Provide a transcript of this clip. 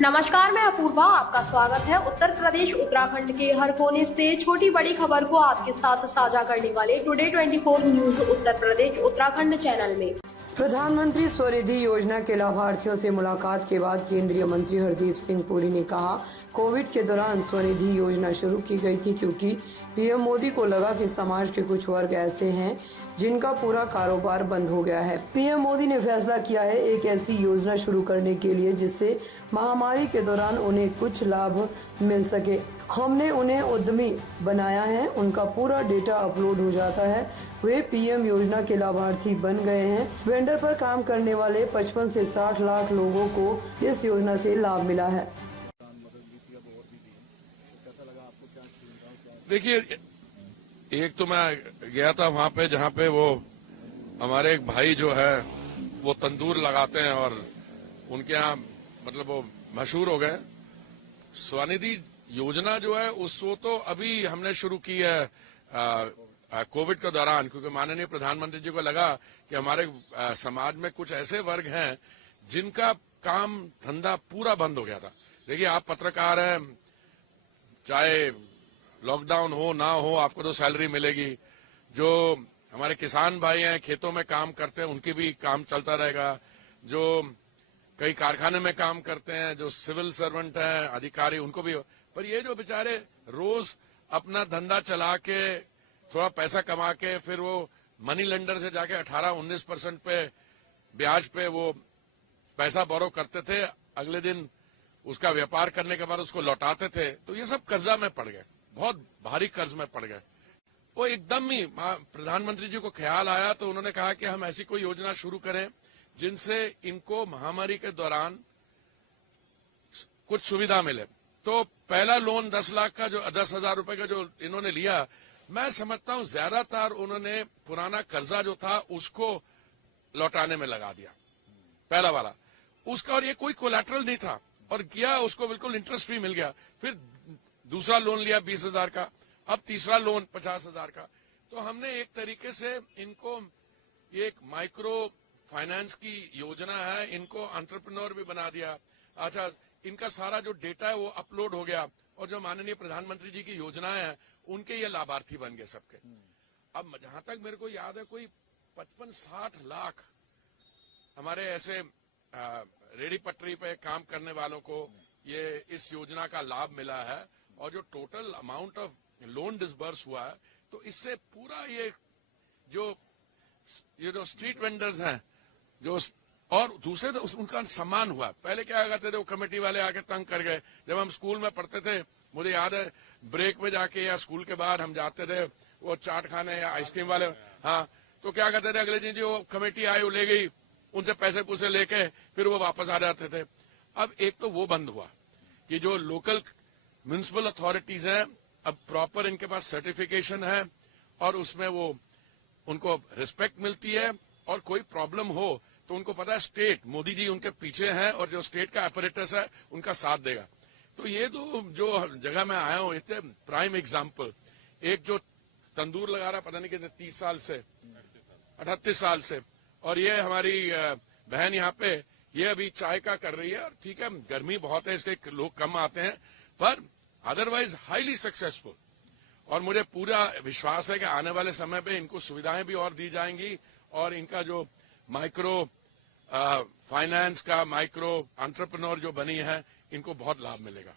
नमस्कार, मैं अपूर्वा, आपका स्वागत है। उत्तर प्रदेश उत्तराखंड के हर कोने से छोटी बड़ी खबर को आपके साथ साझा करने वाले today 24 news Uttar Pradesh Uttarakhand channel में। प्रधानमंत्री स्वनिधि योजना के लाभार्थियों से मुलाकात के बाद केंद्रीय मंत्री हरदीप सिंह पुरी ने कहा, कोविड के दौरान स्वनिधि योजना शुरू की गई थी क्योंकि पीएम मोदी को लगा कि समाज के कुछ वर्ग ऐसे हैं जिनका पूरा कारोबार बंद हो गया है। पीएम मोदी ने फैसला किया है एक ऐसी योजना शुरू करने के लिए जिससे महामारी के दौरान उन्हें कुछ लाभ मिल सके। हमने उन्हें उद्यमी बनाया है, उनका पूरा डेटा अपलोड हो जाता है, वे पीएम योजना के लाभार्थी बन गए हैं। वेंडर पर काम करने वाले 55 से 60 लाख लोगों को इस योजना से लाभ मिला है। देखिए, एक तो मैं गया था वहां पे जहां पे वो हमारे एक भाई जो है वो तंदूर लगाते हैं और उनके यहाँ मतलब वो मशहूर हो गए। स्वनिधि योजना जो है वो तो अभी हमने शुरू की है कोविड के दौरान, क्योंकि माननीय प्रधानमंत्री जी को लगा कि हमारे समाज में कुछ ऐसे वर्ग हैं जिनका काम धंधा पूरा बंद हो गया था। देखिए, आप पत्रकार हैं, चाहे लॉकडाउन हो ना हो आपको तो सैलरी मिलेगी। जो हमारे किसान भाई हैं, खेतों में काम करते हैं, उनकी भी काम चलता रहेगा। जो कई कारखाने में काम करते हैं, जो सिविल सर्वेंट हैं, अधिकारी, उनको भी। पर ये जो बेचारे रोज अपना धंधा चला के थोड़ा पैसा कमा के फिर वो मनी लेंडर से जाके 18-19% पे ब्याज पे वो पैसा बोरो करते थे, अगले दिन उसका व्यापार करने के बाद उसको लौटाते थे, तो ये सब कर्जा में पड़ गए, बहुत भारी कर्ज में पड़ गए। वो एकदम ही प्रधानमंत्री जी को ख्याल आया तो उन्होंने कहा कि हम ऐसी कोई योजना शुरू करें जिनसे इनको महामारी के दौरान कुछ सुविधा मिले। तो पहला लोन 10 लाख का, जो 10,000 रुपए का जो इन्होंने लिया, मैं समझता हूं ज्यादातर उन्होंने पुराना कर्जा जो था उसको लौटाने में लगा दिया, पहला वाला उसका, और ये कोई कोलैटरल नहीं था और किया, उसको बिल्कुल इंटरेस्ट फ्री मिल गया। फिर दूसरा लोन लिया 20,000 का, अब तीसरा लोन 50,000 का। तो हमने एक तरीके से इनको ये एक माइक्रो फाइनेंस की योजना है, इनको एंटरप्रेन्योर भी बना दिया। अच्छा, इनका सारा जो डेटा है वो अपलोड हो गया और जो माननीय प्रधानमंत्री जी की योजनाएं हैं उनके ये लाभार्थी बन गए सबके। अब जहां तक मेरे को याद है कोई 55-60 लाख हमारे ऐसे रेडी पटरी पे काम करने वालों को ये इस योजना का लाभ मिला है। और जो total amount of loan disburse हुआ है, तो इससे पूरा ये जो स्ट्रीट वेंडर्स हैं, जो और दूसरे तो उनका सम्मान हुआ। पहले क्या करते थे, वो कमेटी वाले आके तंग कर गए। जब हम स्कूल में पढ़ते थे, मुझे याद है ब्रेक में जाके या स्कूल के बाद हम जाते थे वो चाट खाने या आइसक्रीम वाले, हाँ, तो क्या करते थे, अगले दिन जो कमेटी आई वो ले गई, उनसे पैसे पूसे लेके फिर वो वापस आ जाते थे। अब एक तो वो बंद हुआ कि जो लोकल म्युनिसिपल अथॉरिटीज हैं, अब प्रॉपर इनके पास सर्टिफिकेशन है और उसमें वो उनको रिस्पेक्ट मिलती है, और कोई प्रॉब्लम हो तो उनको पता है स्टेट, मोदी जी उनके पीछे हैं और जो स्टेट का अपरेटस है उनका साथ देगा। तो ये तो जो जगह मैं आया हूं, इतने प्राइम एग्जाम्पल, एक जो तंदूर लगा रहा पता नहीं कितने 30 साल से 38 साल से, और ये हमारी बहन यहाँ पे ये अभी चाय का कर रही है। और ठीक है, गर्मी बहुत है इसके लोग कम आते हैं, पर अदरवाइज हाईली सक्सेसफुल। और मुझे पूरा विश्वास है कि आने वाले समय पे इनको सुविधाएं भी और दी जाएंगी और इनका जो माइक्रो फाइनेंस का माइक्रो एंटरप्रेन्योर जो बनी है, इनको बहुत लाभ मिलेगा।